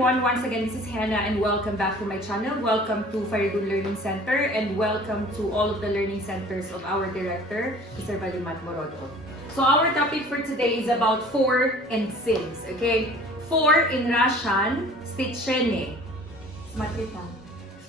everyone, once again this is Hannah and welcome back to my channel. Welcome to Faridun Learning Center and welcome to all of the learning centers of our director, Mr. Valimat Moroto. So our topic for today is about for and since, okay? For in Russian, tечении. Смотрите.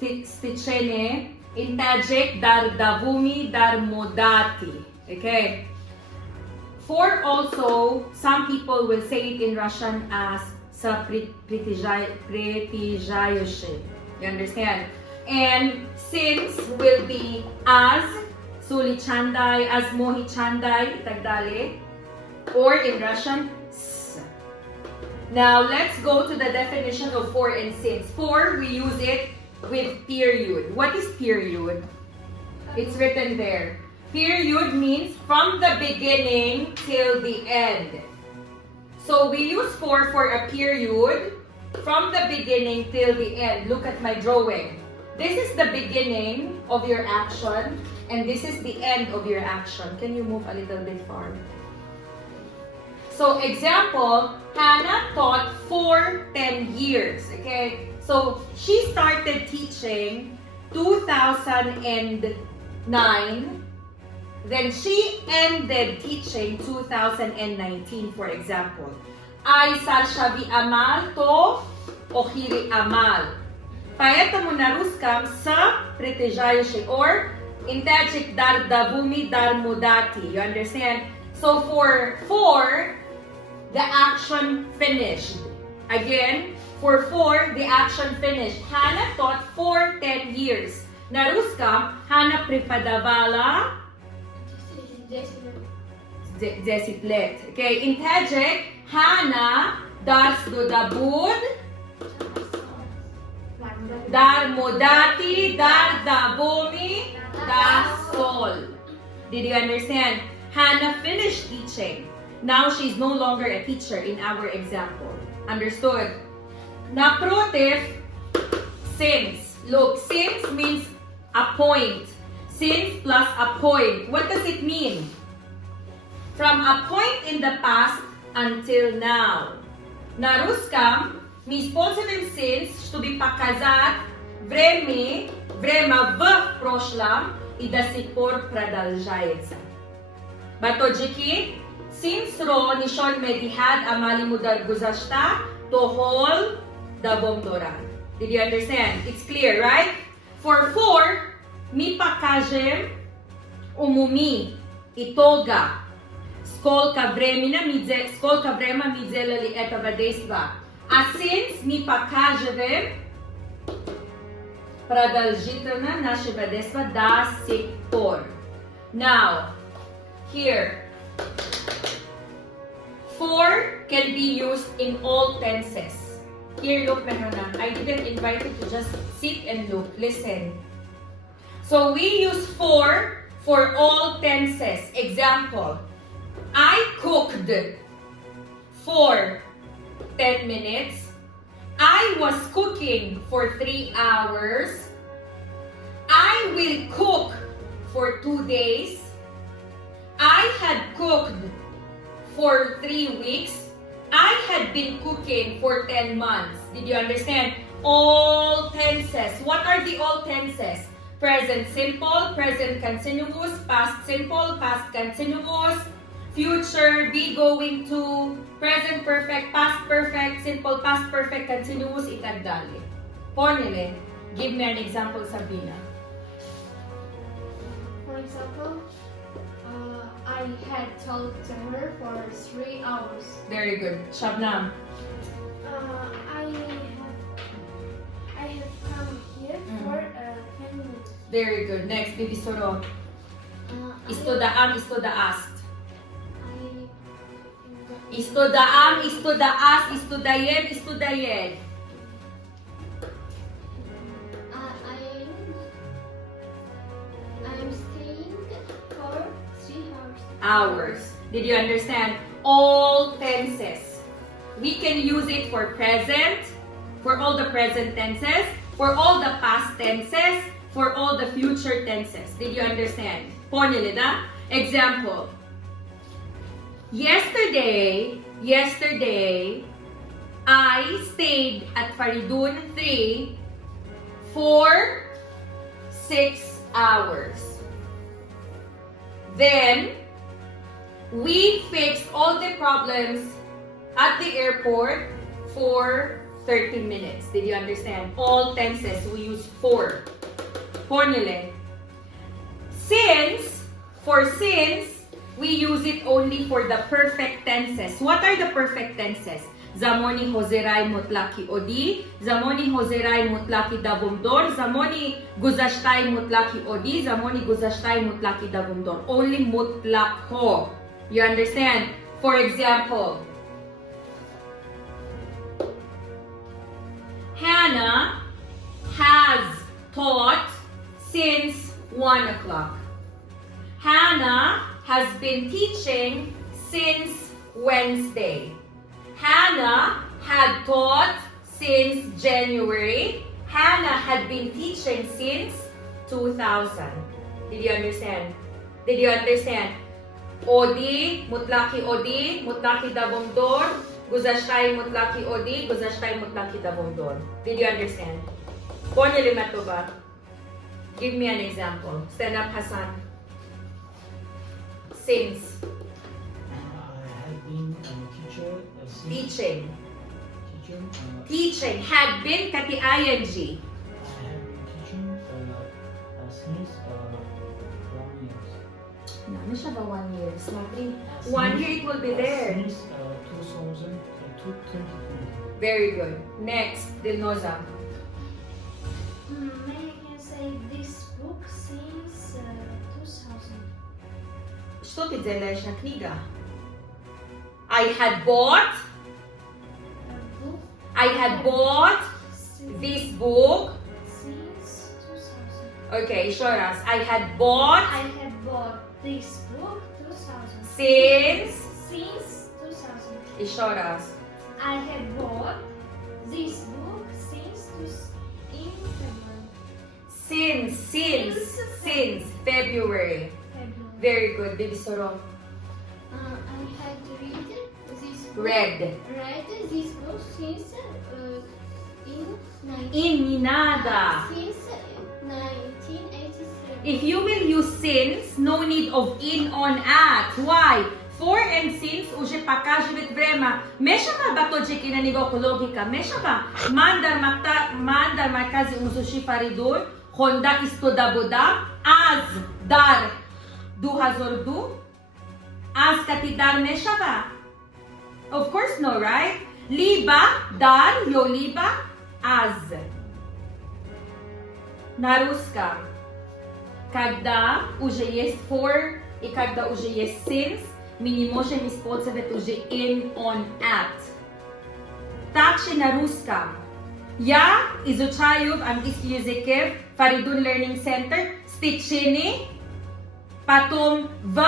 Течении. In Tajik, давоми, мудатти. Okay? For also, some people will say it in Russian as продолжается. You understand? And since will be as, sulichandai, as mohichandai, itagdali, or in Russian, s. Now let's go to the definition of for and since. For, we use it with period. What is period? It's written there. Period means from the beginning till the end. So we use for a period from the beginning till the end. Look at my drawing. This is the beginning of your action and this is the end of your action. Can you move a little bit far? So example, Hannah taught for 10 years. Okay? So she started teaching 2009. Then she ended teaching 2019, for example. Ay salshavi amal to ҳозираи amal. Поэтому на русском sa продолжается or in Tajik dar давоми dar mudatti. You understand? So for the action finished. Again, for the action finished. Hannah taught for 10 years. На русском Hannah преподавала 10 лет. Okay, in Tajik, Hannah darс dodabud, dar mudatti, dar davomi, dar sol. Did you understand? Hannah finished teaching. Now she's no longer a teacher in our example. Understood? Naprotiv, since. Look, since means a point. Since plus a point. What does it mean? From a point in the past until now. На русском мы используем since, чтобы показать время в прошлом и до сих пор продолжается. Батоджики, since ро нишон медихад амали мудар гузашта, тохол давом дорад. Did you understand? It's clear, right? For ми покажем умуми, итога, сколько времени мы делали этого действия. А since мы покажем продолжительно нашего действия до сих пор. Now, here, for can be used in all tenses. Here, look, Mehana. I didn't invite you to just sit and look. Listen. So we use for all tenses. Example, I cooked for 10 minutes. I was cooking for 3 hours. I will cook for 2 days. I had cooked for 3 weeks. I had been cooking for 10 months. Did you understand? All tenses. What are the all tenses? Present simple, present continuous, past simple, past continuous, future, be going to, present perfect, past perfect, simple, past perfect, continuous, itagdali. Ponele, give me an example, Sabina. For example, I had talked to her for 3 hours. Very good. Shabnam. I have come here for 10 minutes. Very good. Next, Bibi Soro. Istodaam, istodaast. Istodaam, istodaast, istodayed, istodayed. I'm staying for 3 hours. Hours. Did you understand? All tenses. We can use it for present, for all the present tenses, for all the past tenses, for all the future tenses. Did you understand? Ponele na? Example. Yesterday, I stayed at Faridun 3 for 6 hours. Then, we fixed all the problems at the airport for 30 minutes. Did you understand? All tenses, we use for. Formulae. Since, we use it only for the perfect tenses. What are the perfect tenses? Zamoni ҳозираи мутлақи одӣ, замони ҳозираи мутлақи давомдор, замони гузаштаи мутлақи одӣ, замони гузаштаи мутлақи давомдор. Only mutlaqo. You understand? For example, Hannah has taught since 1 o'clock. Hannah has been teaching since Wednesday. Hannah had taught since January. Hannah had been teaching since 2000. Did you understand? Did you understand? Odi, mutlaqi davomdor, guzashtai mutlaqi odi, guzashtai mutlaqi davomdor. Did you understand? Kone lima to ba? Give me an example. Stand up, Hassan. Since. I have been a teacher. Teaching. Teaching. Had been kati ing. I have been teaching since 1 year. No, siya ba 1 year? Sorry. 1 year it will be there. Since 2020. Very good. Next, Dilnoza. Maybe I can say this book since 2000. Što ti delaš na knjiga? I had bought this book. Since 2000. Okay, show us. I had bought This book 2000. since. Since 2000. Show us. I had bought this book in February. Since February. Very good, Baby Soro. I had Read. read this book since Inminada. since 1983. If you will use since, no need of in, on, at. Why? For and since уже покажет время. Мешава батоджик и на него логика. Мешава. Мандar markazi umusushi faridun. Honda istoda boda. Az dar duhazordu. Az katidar meshava. Of course no, right? Liba dar yo liba az. На русском. Когда уже есть for и когда уже есть since, мы не можем использовать уже in, on, at. Также на русском. Я изучаю в английском языке в Faridun Learning Center с течении, потом в.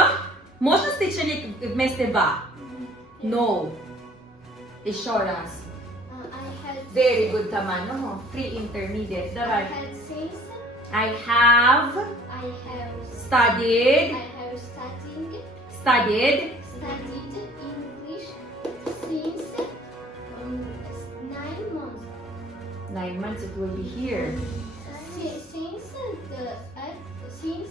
Можно с течением вместе в? No. Еще раз. Very good taman, no? Pre-intermediate. Давай. I have studied English since 9 months. 9 months it will be here. Since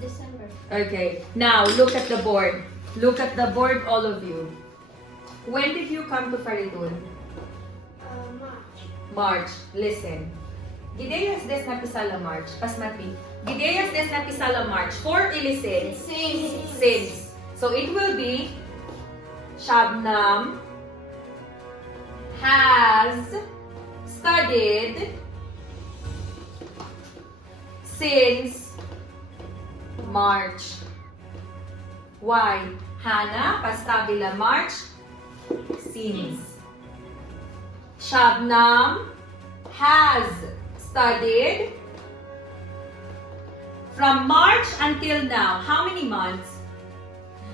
December. Okay, now look at the board. Look at the board, all of you. When did you come to Faridun? March. March. Listen. Gideyas des napisala March. Pasmati. Gideyas des napisala March. For illicit. Since. So it will be Shabnam has studied since March. Why? Hannah, pastabila March, since. Shabnam has studied from March until now. How many months?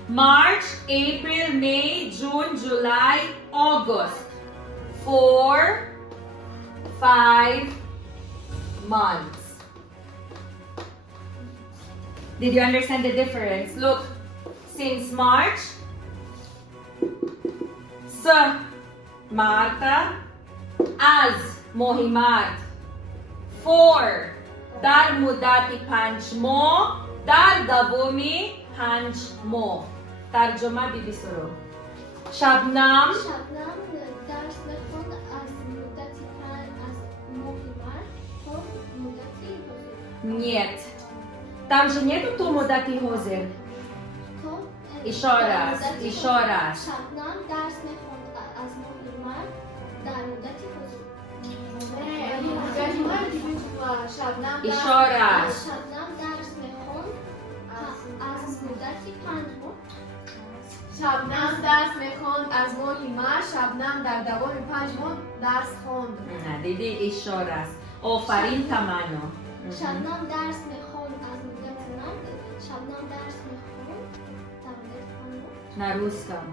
March, April, May, June, July, August. 4, 5 months. Did you understand the difference? Look, since March, марта аз моҳи март. For дар муддати 5 моҳ дар давоми 5 моҳ. тарҷума бибисуро. шабнам شبنم درس میخوند از مدتی از ماه مارس تا مدتی حاضر. нет. Там же нету то муддати ҳозир. تا Еще раз, مدتی еще حاضر. раз. شبنم درس میخوند از ماه مارس در مدتی حاضر. Еще раз. شبنم درس میخوند از مدتی 5 ماه. شبنم درس میخوند از ماه مارس. شبنم در دوام 5 ماه درس خواند. دیدی еще раз. آفرین تماما. شبنم درس میخوند از مدت مرد. شبنم درس میخوند در مدت 5 ماه. На русском.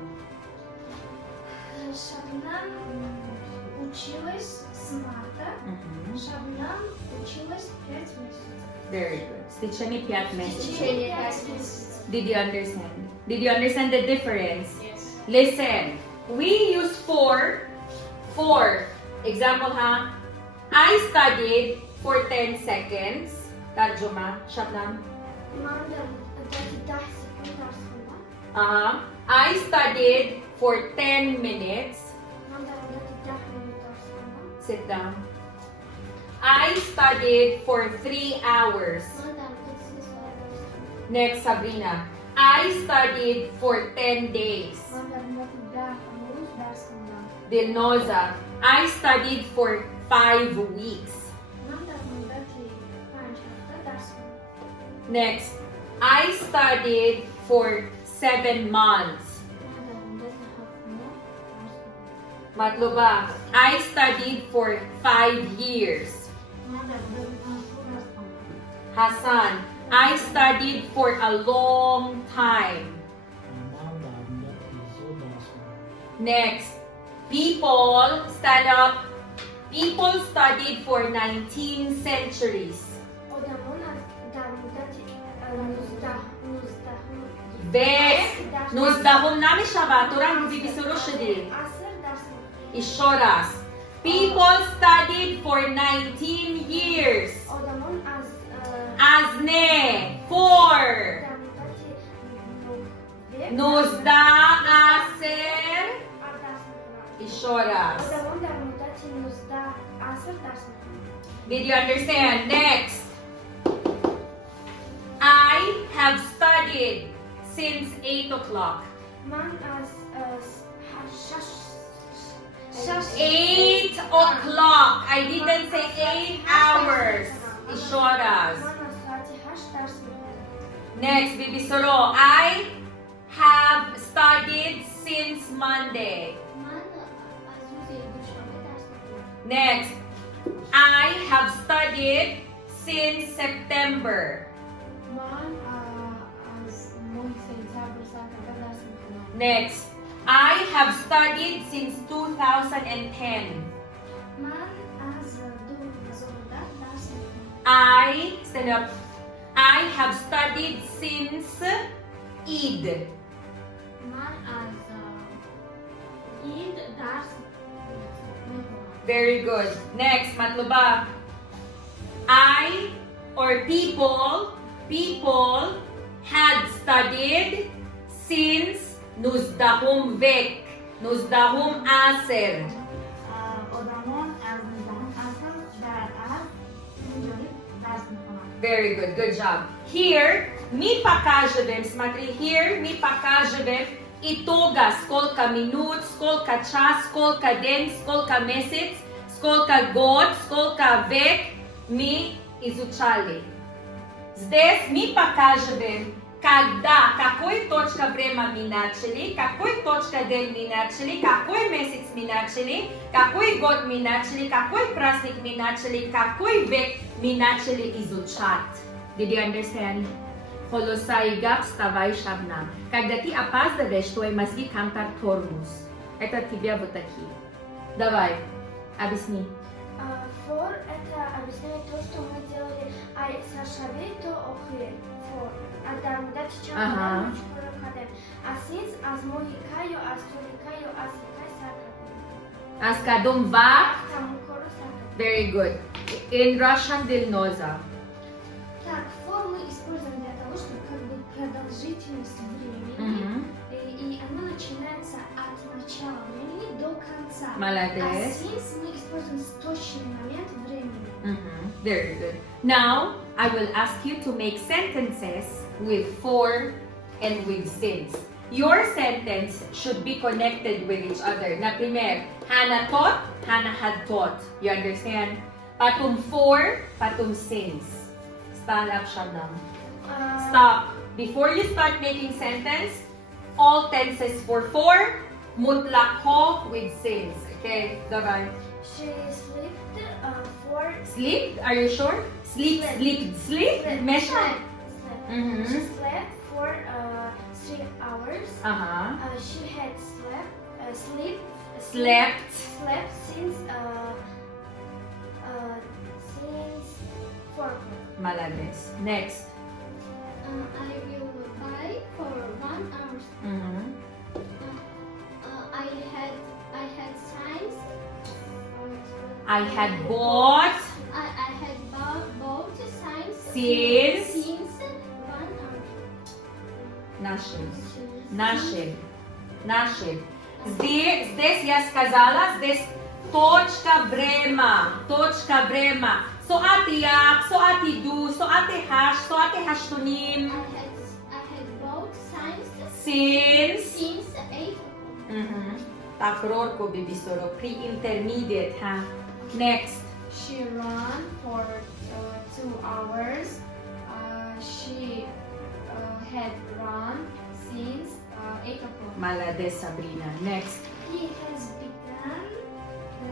Шабнам училась с марта. Шабнам училась 5 месяцев. Very good. В течение 5 месяцев. течение 5 месяцев. Did you understand? Did you understand the difference? Yes. Listen. We use for example, I studied for 10 seconds. Tarjuma, Shabnam. من در مدت 10 سکند درس خوندم. I studied for 10 minutes. من در مدت 10 minut درس خوندم. Sit down. I studied for 3 hours. من در مدت 3 ساعت درس خوندم. Next, Sabrina. I studied for 10 days. من در مدت 10 روز درس خوندم. Dilnoza. I studied for 5 weeks. من در مدت 5 هفته درس خوندم. Next, I studied for 7 months. من در مدت 7 ماه درس خوندم. Matluba, I studied for 5 years. من در مدت 5 سال درس خوندم. Hassan, I studied for a long time. Next, people, stand up. People studied for 19 centuries. آدمان از در مدت 19 Best. 19 نمیشود. تو رنگ روزی بیسرو شدی. عصر درس می‌خوندم. Ishoras. People studied for 19 years. آدمان از Azne. 4. در مدت 19 عصر. درس می‌خوندم. Ishoras. آدمان در مدت 19 عصر درس می‌خوندم. Did you understand? Next. I have studied since 8 o'clock. من از 8 o'clock. I didn't say 8 hours. Ishoras. من از ساعت 8 درس می‌خوندم. Next, Bibi Soro. I have studied since Monday. من از روز دوشنبه درس می‌خوندم. Next, I have studied since September. من از ماه سپتامبر سال درس میخونم. Next, I have studied since 2010. من از 2010 درس می‌خوندم. Stand up. I have studied since Eid. من از عید درس می‌خوندم. Very good. Next, Matluba. People had studied since Nuzdahum Vek, Nuzdahum Aser. آدمان از 19 عصر در عصر اینجوری درس می‌خوندن. Very good. Good job. Here, мы покажем, смотри, here мы покажем итога, сколько минут, сколько час, сколько день, сколько месяц, сколько год, сколько век мы изучали. Здесь мы покажем, когда, какой точка времени мы начали, какой точка день мы начали, какой месяц мы начали, какой год мы начали, какой праздник мы начали, какой век мы начали изучать. Did you understand? Холосаигап, вставай, Шабнам. Когда ты опаздываешь, твой мозги контар тормоз. Это тебя вот такие. Давай, объясни. For это объясняет то, что мы делали сашаби то охир. For. А در مدت چند Ага. از since از ماهی کایو از تولی کایو از کای سر Аз кадом вақт? Там скоро сакат. Very good. In Russian Dilnoza. Так, формы используем для того, чтобы как бы продолжительность времени. И она начинается от начала времени до конца. А Молодец. since мы используем точный момент времени. Very good. Now, I will ask you to make sentences with for and with since. Your sentence should be connected with each other. Na primer, Hannah taught, Hannah had taught. You understand? Patum for, patum since. Stop, Shabnam. Stop. Before you start making sentence, all tenses for, mutlak ho with since. Okay, давай. She slept for. Sleep? Are you sure? Sleep. Mesha? She slept for 3 hours. She had Slept. since 4 o'clock. Malades. Next. I will buy for 1 hour. I had science. I had bought I had bought science since 1 hour. Наши. Здесь я сказала, здесь точка время. Соати як, соати ду, соати хаштуним. I had bought science Since. 8 o'clock. Takror ko bibisoro. Pre-intermediate, ha? Next. She ran for 2 hours. She had run since 8 o'clock. Malades, Sabrina. Next. He has begun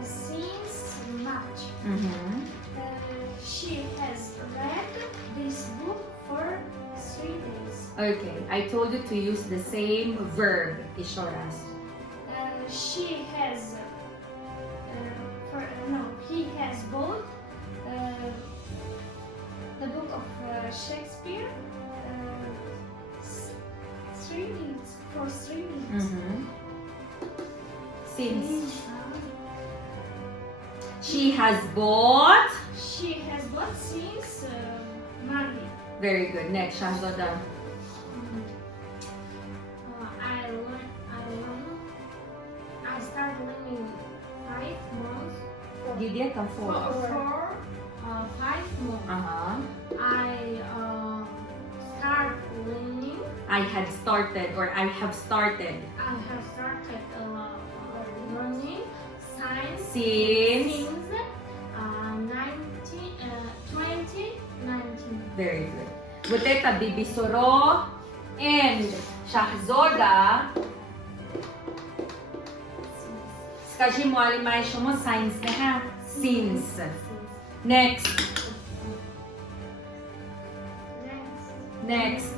since March. She has read this book for 3 days. Okay, I told you to use the same verb, Ishoras. He has bought the book of Shakespeare 3 minutes for 3 minutes. Since. She has bought. She has bought since Monday. Very good. Next, Shahzada. I started learning 5 months. Gideon, 4. 5 months. I start learning. I had started or I have started. I have started learning science Since. 2019. Very good. Buteta Bibisoro and Shahzoda. Скажи, Mualimai, шумо science na ha? Since. Next. Next.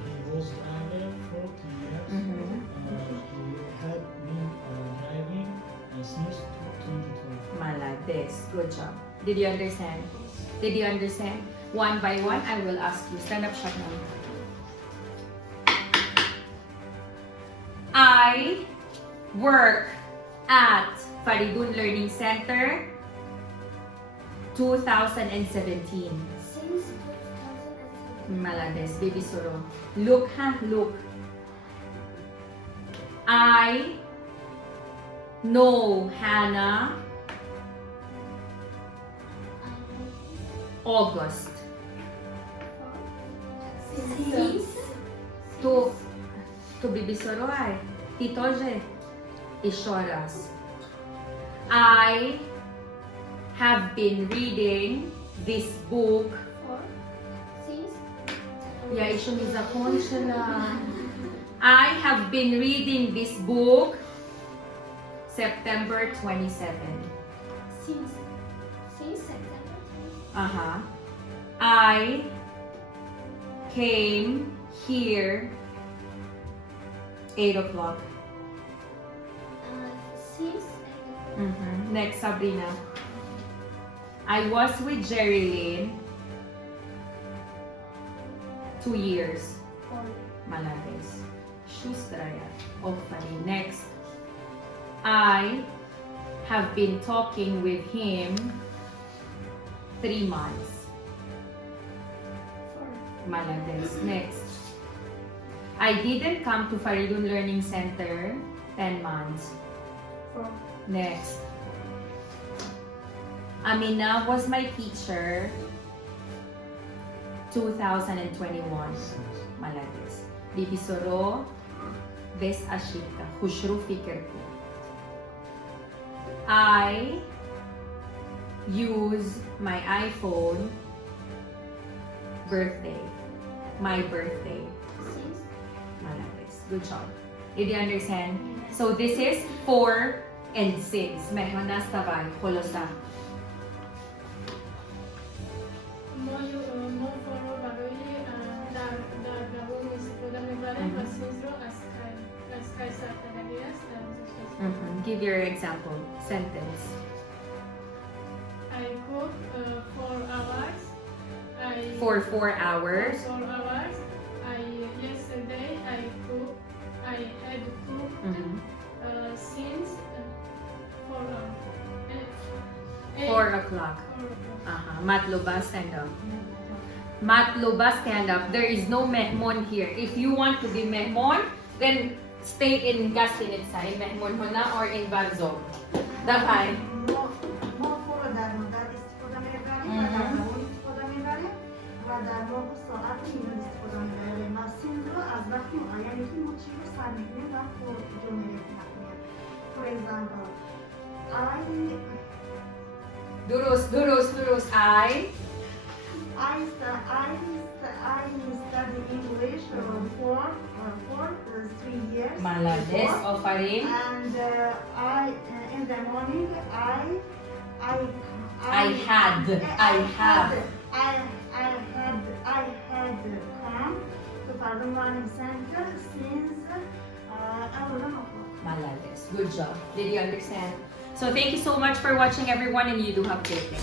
He was driver 40 years. He had been driving since 2012. Malades. Good job. Did you understand? Did you understand? One by one, I will ask you. Stand up, Shabnam. I work at Faridun Learning Center 2017. Since 2017. Malades, baby soro. Look, ha, look. I know Hannah August. Since Tu baby soro ay. Titoje. Ishoras. I have been reading this book. since Yeah, ishumizakon sila. I have been reading this book September 27. since September. I came here 8 o'clock. Since Next, Sabrina. I was with Jerilyn 2 years. Malades. Shustraya. Okay, next. I have been talking with him 3 months. Malades. Next. I didn't come to Faridun Learning Center 10 months. Next. Amina was my teacher 2021. Malades. Bibisoro Bes Ashika. Khushru Fikirku. I use my iPhone my birthday. Malapit. Good job. Did you understand? So this is 4 and 6. Mehona sabay. Holosa. baroi dar davomi istifoda mebarem va siz ro az kay sarfadagiyas dar guzashtas. Give your example. Sentence. I cook 4 hours. For 4 hours. 4 hours. Yesterday I had cooked since 4 hours. 4 o'clock. Matloba, stand up. Matloba, stand up. There is no mehmon here. If you want to be mehmon, then stay in Gasinitsa, in mehmon hona or in Barzog. Dakay. در مدت استفاده میبریم و در زمان استفاده میبریم و در ماه و ساعت ایران استفاده میبریم و سین رو از وقتی معینی که ما چی رو سر میکنیم و جمله میکنیم. For example, Durus. I study English for 3 years. Malades Ofarim. And in the morning I had come to Faridun Learning Center since Malades. Good job. Did you understand? So thank you so much for watching, everyone, and you do have great day.